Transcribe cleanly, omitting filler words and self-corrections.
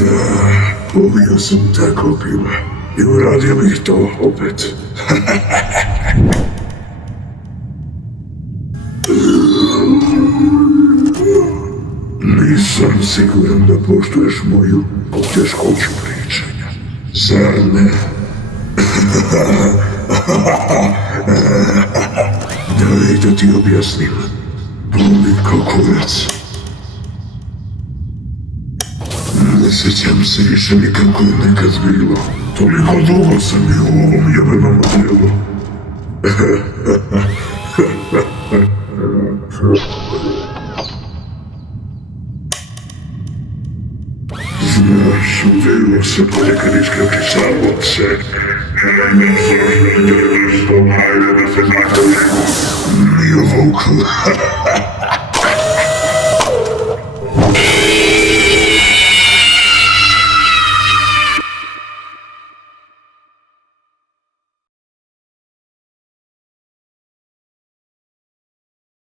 Da, ubio sam te kopile i uradio bih to opet. Nisam siguran da poštuješ moju teškoću pričanja. Zar ne? Daj da ti objasnim. Boli kao kurac. Ne sjećam se više nikako je nekad bilo. Toliko dugo sam i u ovom jebenom odjelu. Znaš, udjelo se ponekad iskrati sam od se. Ne znam, da je nešto, hajde da se znate. Nije vukla.